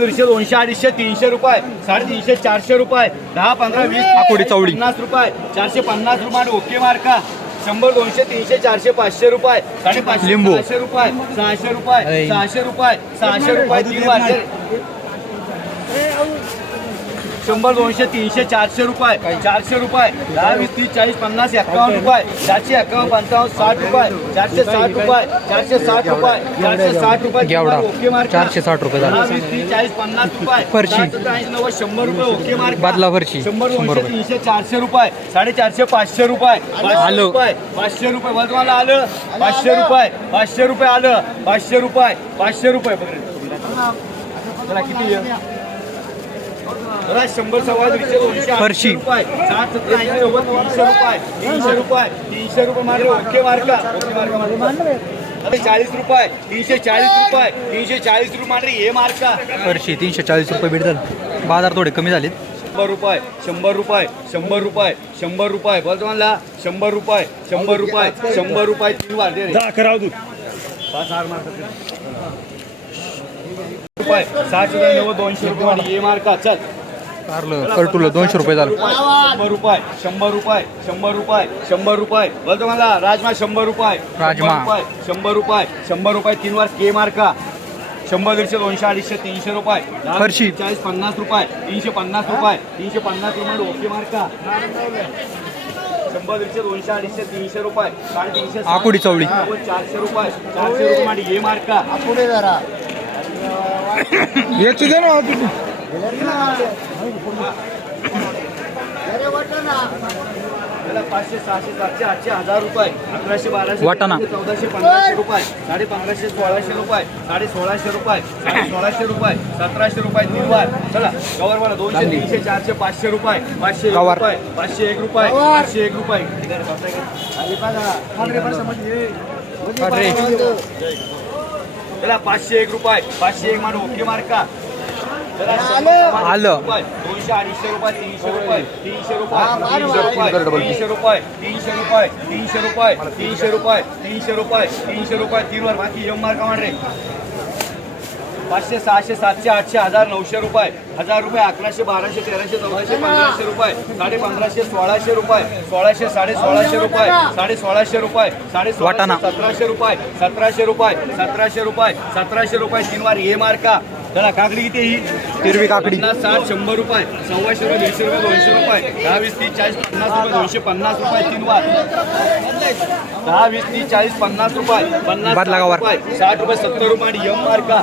दीडशे दोनशे अडीचशे तीनशे रुपये साडेतीनशे चारशे रुपये दहा पंधरा वीस आकुडी चवळी. पन्नास रुपये चारशे पन्नास रुपये ओके मार्का शंभर दोनशे तीनशे चारशे पाचशे रुपये साडेपाचशे लिंबू. सहाशे रुपये सहाशे रुपये सहाशे रुपये सहाशे रुपये तीन वाजले शंभर दोनशे तीनशे चारशे रुपये. चारशे रुपये. दहा वीस तीस चाळीस पन्नास एकावन्न रुपये. चारशे एकावन्न पंचावन्न साठ रुपये. चारशे साठ रुपये. चारशे साठ रुपये. चारशे साठ रुपये. ओके मार्क चारशे साठ रुपये. दहा वीस तीस चाळीस पन्नास रुपये. फरशी. नव्वद शंभर रुपये ओके मार्क बादला फरशी. शंभर शंभर दोनशे. तीनशे चारशे रुपये. साडेचारशे पाचशे रुपये. पाचशे आलं. रुपये. पाचशे रुपये. तुम्हाला आलं? पाचशे रुपये. पाचशे रुपये आलं. पाचशे रुपये. पाचशे रुपये. बघ किती शंभर सव्वा दीडशे दोनशे फरशी. रुपये. नव्वद तीनशे रुपये तीनशे रुपये तीनशे रुपये मारले ओके मार्का ओके मार्का अरे चाळीस रुपये तीनशे चाळीस रुपये तीनशे चाळीस रुपये मारले हे मार्का वर्षी तीनशे चाळीस रुपये भेट झाले. बाजार थोडे कमी झालेत. शंभर रुपये शंभर रुपये शंभर रुपये शंभर रुपये. बोल तुम्हाला शंभर रुपये शंभर रुपये शंभर रुपये तीन वार दे रे कराव तू पाच हार मारतात रुपये. रुपये नव्वद दोनशे रुपये आणि हे मार्का चल. कारलं कर्टुलं दोनशे रुपये झालं. शंभर रुपये शंभर रुपये शंभर रुपये शंभर रुपये. बोल तुम्हाला राजमा शंभर रुपये. राजमा. शंभर रुपये शंभर रुपये शंभर रुपये तीन वार के मार्का. शंभर दीडशे दोनशे अडीचशे तीनशे रुपये. दहा, फरशी. चाळीस पन्नास रुपये तीनशे पन्नास रुपये तीनशे पन्नास रुपये ओके मार्का. शंभर दीडशे दोनशे अडीचशे तीनशे रुपये साडेतीनशे आकुडी चवळी. चारशे रुपये चारशे रुपये आणि हे मार्का. याची दे ना त्याला पाचशे सहाशे सातशे आठशे हजार रुपये अकराशे बाराशे चौदाशे पंधराशे रुपये साडे पंधराशे सोळाशे रुपये साडे सोळाशे रुपये साडे सोळाशे रुपये सतराशे रुपये तीन वार चला कवर वाला दोनशे तीनशे चारशे पाचशे रुपये पाचशे एक. रुपये पाचशे एक रुपये पाचशे एक रुपये त्याला पाचशे एक रुपये. पाचशे एक मान ओके मार्का त्याला आलं. रुपये. दोनशे अडीचशे रुपये तीनशे रुपये तीनशे रुपये तीनशे रुपये तीनशे रुपये तीनशे रुपये तीनशे रुपये तीनशे रुपये तीनशे रुपये तीनशे रुपये तीन वर बाकी यम मार्का मान रे पाचशे सहाशे सातशे आठशे हजार नऊशे रुपये. हजार रुपये अकराशे बाराशे तेराशे चौदाशे पंधराशे रुपये. साडे पंधराशे सोळाशे रुपये. सोळाशे साडे सोळाशे रुपये. साडे सोळाशे रुपये. साडे सतराशे रुपये. सतराशे रुपये. सतराशे रुपये. सतराशे रुपये तीन वार हे मार्का. त्याला काकडी किती ही? हिरवी काकडी. साठ शंभर रुपये. सव्वाशे रुपये दीडशे रुपये दोनशे रुपये. दहा वीस तीस चाळीस पन्नास रुपये दोनशे पन्नास रुपये तीन वार दहा वीस तीस चाळीस पन्नास रुपये. पन्नास. रुपये. साठ रुपये सत्तर रुपये आणि यम मार्का.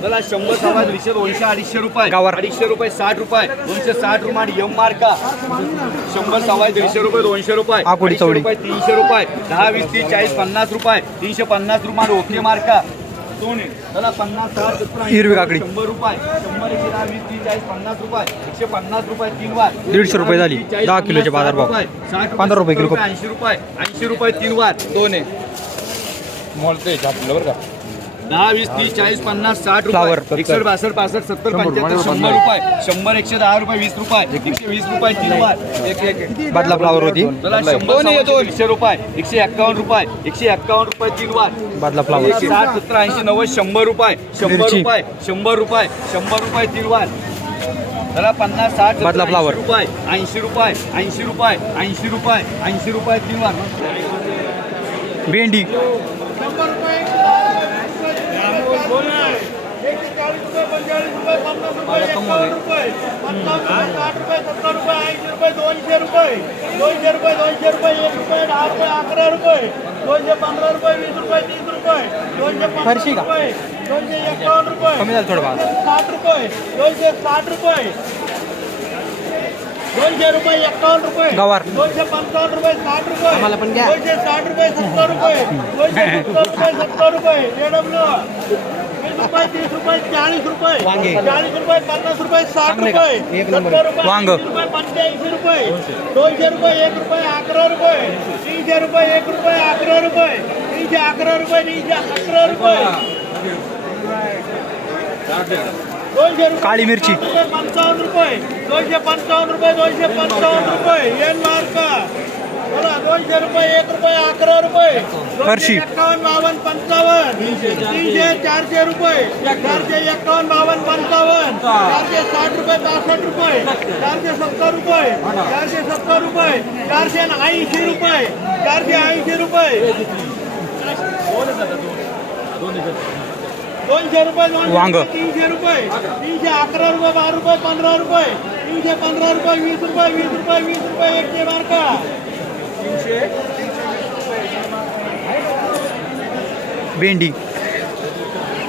त्याला शंभर सव्वा दीडशे दोनशे अडीचशे रुपये गावार. अडीचशे रुपये साठ रुपये दोनशे साठ रुपये यम मार्का शंभर सव्वा दीडशे रुपये दोनशे रुपये अडीचशे चवडी. रुपये तीनशे रुपये दहा वीस तीस चाळीस पन्नास रुपये तीनशे पन्नास रुपये ओके मार्का दोन. त्याला पन्नास साठ सत्तर ऐंशी हिरवी काकडी. शंभर रुपये शंभर एकशे दहा वीस तीस चाळीस पन्नास रुपये एकशे पन्नास रुपये तीन वार दीडशे रुपये झाली. दहा किलोचे बाजारभाव. पंधरा रुपये किलो. ऐंशी रुपये ऐंशी रुपये तीन वार दोन आहे मोलते छापलं बरं का दहा वीस तीस चाळीस पन्नास साठ फ्लावर, रुपये एकसष्ट बासष्ट पासष्ट सत्तर पंच्याहत्तर शंभर रुपये. शंभर एकशे दहा रुपये वीस रुपये. एकशे वीस रुपये तीन वार एक एक बदला फ्लावर होती. दीडशे रुपये. एकशे एक्कावन्न रुपये. एकशे एक्कावन्न रुपये तीन वार बदला फ्लावर एकशे साठ सत्तर ऐंशी नव्वद शंभर रुपये. शंभर. रुपये. शंभर रुपये. शंभर रुपये तीन वार त्याला पन्नास साठ बदला फ्लावर. ऐंशी रुपये. ऐंशी रुपये. ऐंशी रुपये. ऐंशी रुपये. ऐंशी रुपये तीन वार भेंडी. दोनशे रुपये दोनशे रुपये दोनशे रुपये एक रुपये दहा रुपये अकरा रुपये दोनशे पंधरा रुपये वीस रुपये तीस रुपये दोनशे फरशी पन्नास का? रुपये दोनशे एकावन्न रुपये कमी झालं थोडं बाजार. साठ रुपये दोनशे साठ रुपये दोनशे रुपये एकावन्न रुपये गवार. दोनशे पंचावन्न रुपये साठ रुपये दोनशे साठ रुपये सत्तर रुपये दोनशे सत्तर रुपये सत्तर रुपये एडब्ल्यू रुपये तीस रुपये चाळीस रुपये. चाळीस रुपये पन्नास रुपये साठ? रुपये. नंबर. सत्तर रुपये रुपये पंच्याऐंशी रुपये. दोनशे रुपये एक रुपये अकरा रुपये. तीनशे रुपये एक रुपये अकरा रुपये. तीनशे अकरा रुपये तीनशे अकरा रुपये. दोनशे रुपये काळी मिरची. पंचावन्न रुपये. दोनशे पंचावन्न रुपये दोनशे पंचावन्न रुपये. येन मार्का. बोला दोनशे रुपये एक रुपये अकरा रुपये. दोनशे. एक्कावन्न बावन्न पंचावन्न. तीनशे चारशे रुपये. चारशे एक्कावन्न बावन्न पंचावन्न. चारशे साठ रुपये पासष्ट रुपये. चारशे सत्तर रुपये. चारशे सत्तर रुपये. चारशे ऐंशी रुपये. चारशे ऐंशी रुपये. दोनशे रुपये दोनशे तीनशे रुपये. तीनशे अकरा रुपये बारा रुपये पंधरा रुपये. तीनशे पंधरा रुपये वीस रुपये वीस रुपये वीस रुपये एकशे मार्का भेंडी.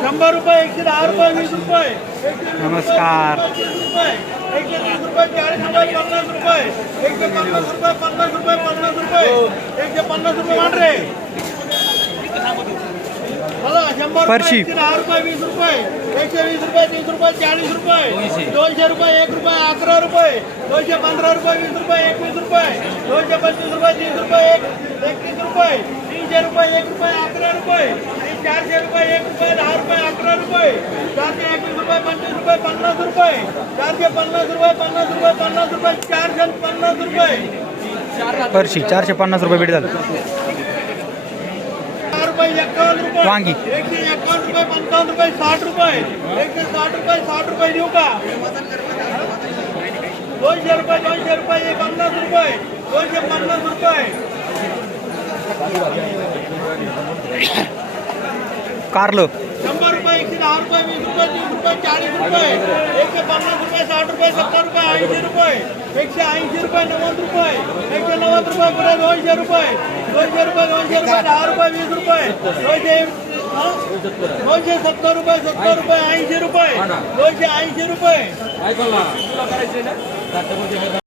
शंभर रुपये एकशे दहा रुपये वीस रुपये. नमस्कार. एकशे तीस रुपये चाळीस रुपये पन्नास रुपये. एकशे पन्नास रुपये पन्नास रुपये पन्नास रुपये. एकशे पन्नास रुपये शंभर फरशी. दहा रुपये वीस रुपये एकशे वीस रुपये तीस रुपये चाळीस रुपये दोनशे. रुपये एक रुपये अकरा रुपये दोनशे पंधरा रुपये वीस रुपये एकवीस रुपये दोनशे पंचवीस रुपये तीस रुपये एक एकतीस रुपये तीनशे रुपये एक रुपये अकरा रुपये चारशे रुपये एक रुपये दहा रुपये अकरा रुपये चारशे एकवीस रुपये पंचवीस रुपये पन्नास रुपये चारशे पन्नास रुपये पन्नास रुपये पन्नास रुपये चारशे पन्नास रुपये. चारशे पन्नास रुपये भेट झालं. वांगी. एक्कावन्न रुपये पंचावन्न रुपये साठ रुपये एकशे साठ रुपये साठ रुपये देऊ का दोनशे रुपये दोनशे रुपये हे पन्नास रुपये दोनशे पन्नास रुपये कारलं शंभर रुपये एकशे दहा रुपये वीस रुपये तीस रुपये चाळीस रुपये एकशे पन्नास रुपये साठ रुपये सत्तर रुपये ऐंशी रुपये एकशे ऐंशी रुपये नव्वद रुपये एकशे नव्वद रुपये पुढे दोनशे रुपये दोनशे रुपये दोनशे रुपये दहा रुपये वीस रुपये. दोनशे? दोनशे सत्तर रुपये सत्तर रुपये ऐंशी रुपये. दोनशे ऐंशी रुपये.